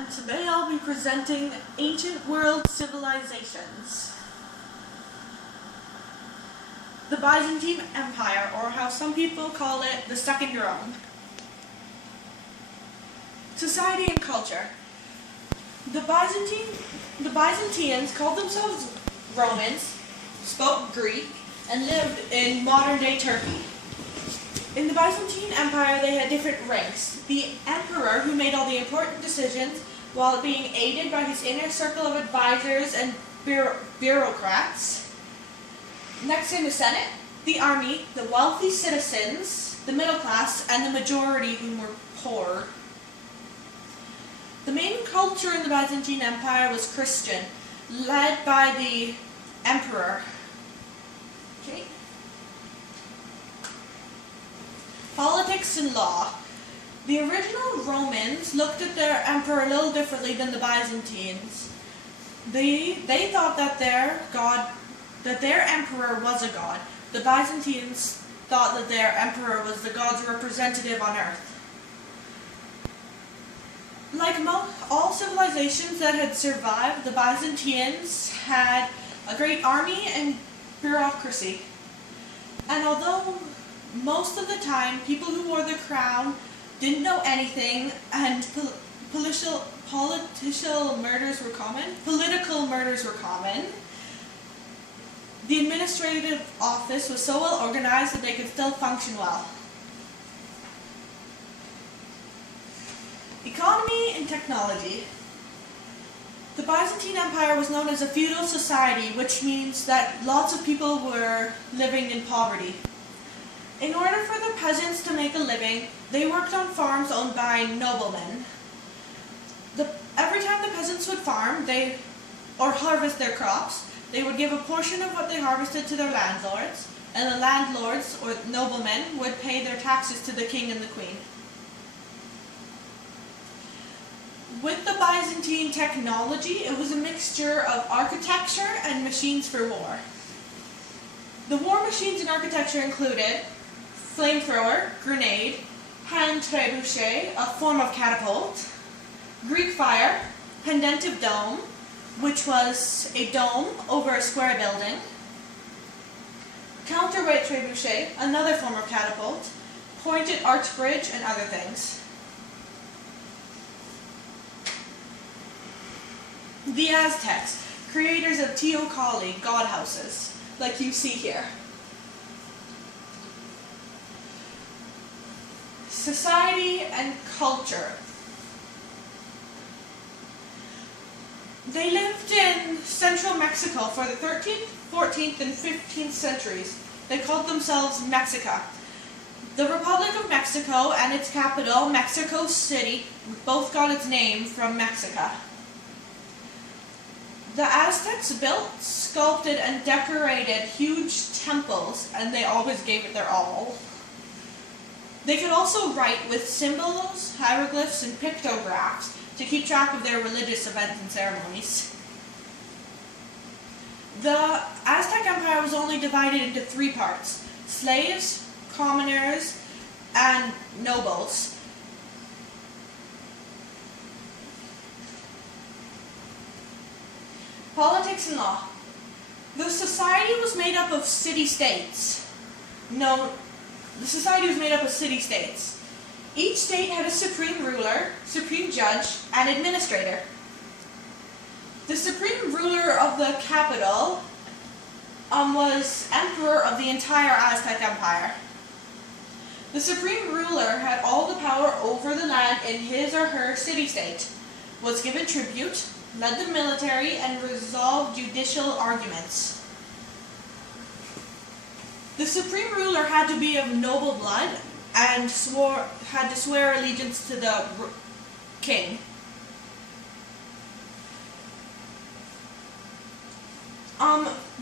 and today I'll be presenting ancient world civilizations. The Byzantine Empire, or how some people call it, the Second Rome. Society and culture. The Byzantines called themselves Romans, spoke Greek, and lived in modern-day Turkey. In the Byzantine Empire, they had different ranks. The emperor, who made all the important decisions, while being aided by his inner circle of advisors and bureaucrats. Next in the Senate, the army, the wealthy citizens, the middle class, and the majority who were poor. The main culture in the Byzantine Empire was Christian, led by the emperor. Okay. Politics and law. The original Romans looked at their emperor a little differently than the Byzantines. They thought that their emperor was a god. The Byzantines thought that their emperor was the god's representative on earth. Like all civilizations that had survived, the Byzantines had a great army and bureaucracy. And although most of the time people who wore the crown didn't know anything and political murders were common, the administrative office was so well organized that they could still function well. Economy and technology. The Byzantine Empire was known as a feudal society, which means that lots of people were living in poverty. In order for the peasants to make a living, they worked on farms owned by noblemen. Every time the peasants would farm or harvest their crops, they would give a portion of what they harvested to their landlords, and the landlords, or noblemen, would pay their taxes to the king and the queen. With the Byzantine technology, it was a mixture of architecture and machines for war. The war machines in architecture included flamethrower, grenade, hand trebuchet, a form of catapult, Greek fire, pendentive dome, which was a dome over a square building, counterweight trebuchet, another form of catapult, pointed arch bridge, and other things. The Aztecs, creators of teocalli, god houses, like you see here. Society and culture. They lived in central Mexico for the 13th, 14th, and 15th centuries. They called themselves Mexica. The Republic of Mexico and its capital, Mexico City, both got its name from Mexica. The Aztecs built, sculpted, and decorated huge temples, and they always gave it their all. They could also write with symbols, hieroglyphs, and pictographs to keep track of their religious events and ceremonies. The Aztec Empire was only divided into three parts: slaves, commoners, and nobles. Politics and law. The society was made up of city-states. Each state had a supreme ruler, supreme judge, and administrator. The supreme ruler of the capital was emperor of the entire Aztec Empire. The supreme ruler had all the power over the land in his or her city-state, was given tribute, led the military, and resolved judicial arguments. The supreme ruler had to be of noble blood and had to swear allegiance to the king.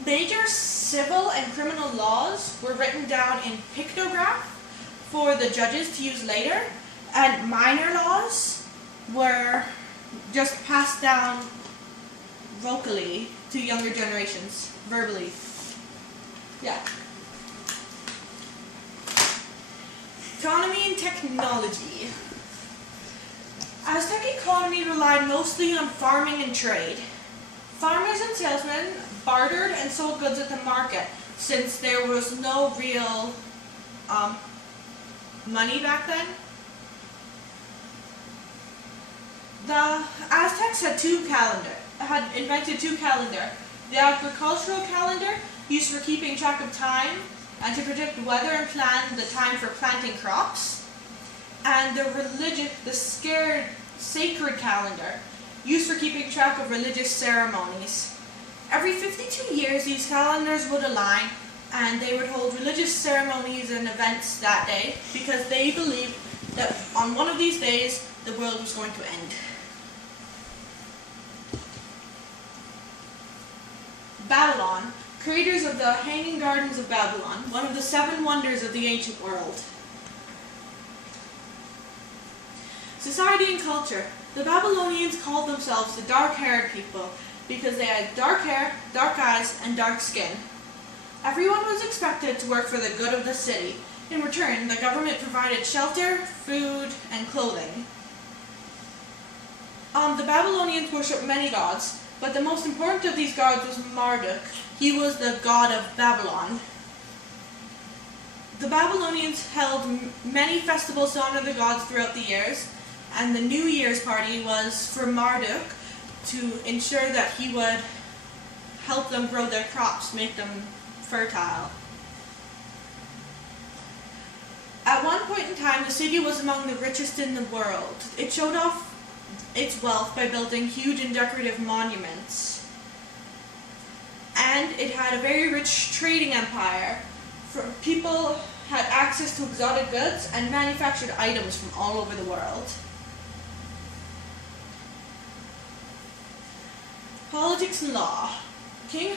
Major civil and criminal laws were written down in pictograph for the judges to use later, and minor laws were just passed down vocally to younger generations, verbally. Yeah. Economy and technology. Aztec economy relied mostly on farming and trade. Farmers and salesmen bartered and sold goods at the market since there was no real money back then. The Aztecs had invented two calendars. The agricultural calendar, used for keeping track of time and to predict weather and plan the time for planting crops, and the sacred calendar, used for keeping track of religious ceremonies. Every 52 years these calendars would align and they would hold religious ceremonies and events that day because they believed that on one of these days the world was going to end. Babylon, creators of the Hanging Gardens of Babylon, one of the 7 wonders of the ancient world. Society and culture. The Babylonians called themselves the dark-haired people because they had dark hair, dark eyes, and dark skin. Everyone was expected to work for the good of the city. In return, the government provided shelter, food, and clothing. The Babylonians worshipped many gods, but the most important of these gods was Marduk. He was the god of Babylon. The Babylonians held many festivals to honor the gods throughout the years, and the New Year's party was for Marduk to ensure that he would help them grow their crops, make them fertile. At one point in time, the city was among the richest in the world. It showed off its wealth by building huge and decorative monuments. And it had a very rich trading empire. People had access to exotic goods and manufactured items from all over the world. Politics and law. King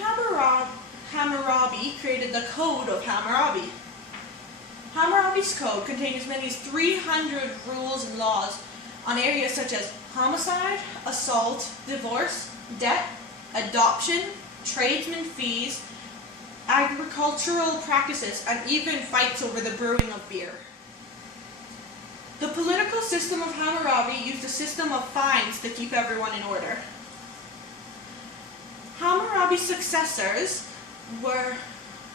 Hammurabi created the Code of Hammurabi. Hammurabi's code contained as many as 300 rules and laws on areas such as homicide, assault, divorce, debt, adoption, tradesmen fees, agricultural practices, and even fights over the brewing of beer. The political system of Hammurabi used a system of fines to keep everyone in order. Hammurabi's successors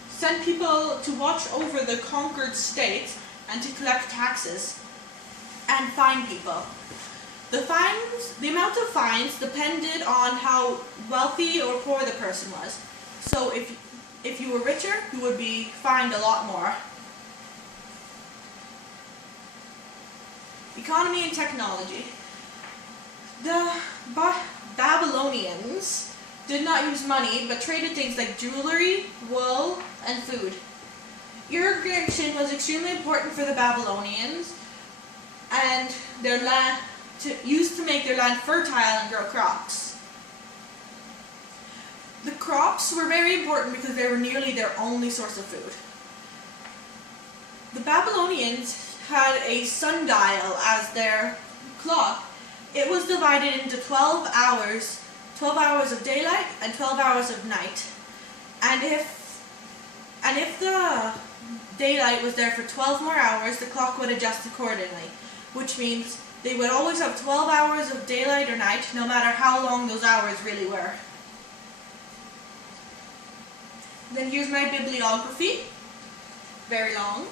sent people to watch over the conquered states and to collect taxes and fine people. The amount of fines depended on how wealthy or poor the person was. So if you were richer, you would be fined a lot more. Economy and technology. The Babylonians did not use money, but traded things like jewelry, wool, and food. Irrigation was extremely important for the Babylonians, and their land used to make their land fertile and grow crops. The crops were very important because they were nearly their only source of food. The Babylonians had a sundial as their clock. It was divided into 12 hours of daylight and 12 hours of night. And if the daylight was there for 12 more hours, the clock would adjust accordingly, which means they would always have 12 hours of daylight or night, no matter how long those hours really were. Then here's my bibliography. Very long.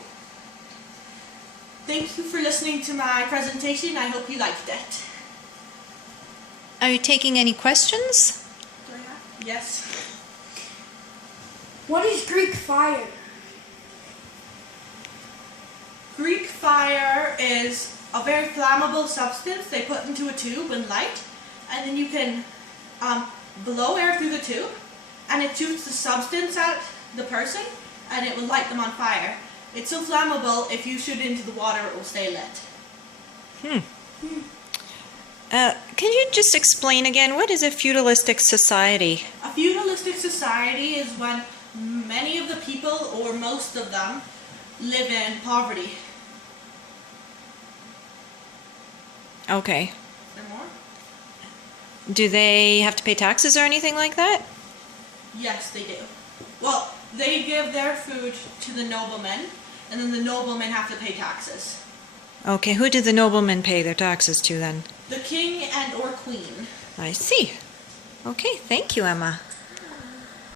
Thank you for listening to my presentation. I hope you liked it. Are you taking any questions? Do I have? Yes. What is Greek fire? Greek fire is a very flammable substance they put into a tube and light, and then you can blow air through the tube, and it shoots the substance at the person, and it will light them on fire. It's so flammable, if you shoot it into the water, it will stay lit. Can you just explain again, what is a feudalistic society? A feudalistic society is when many of the people, or most of them, live in poverty. Okay. Is there more? Do they have to pay taxes or anything like that? Yes, they do. Well, they give their food to the noblemen, and then the noblemen have to pay taxes. Okay, who do the noblemen pay their taxes to then? the king and or queen. I see. Okay, thank you, Emma.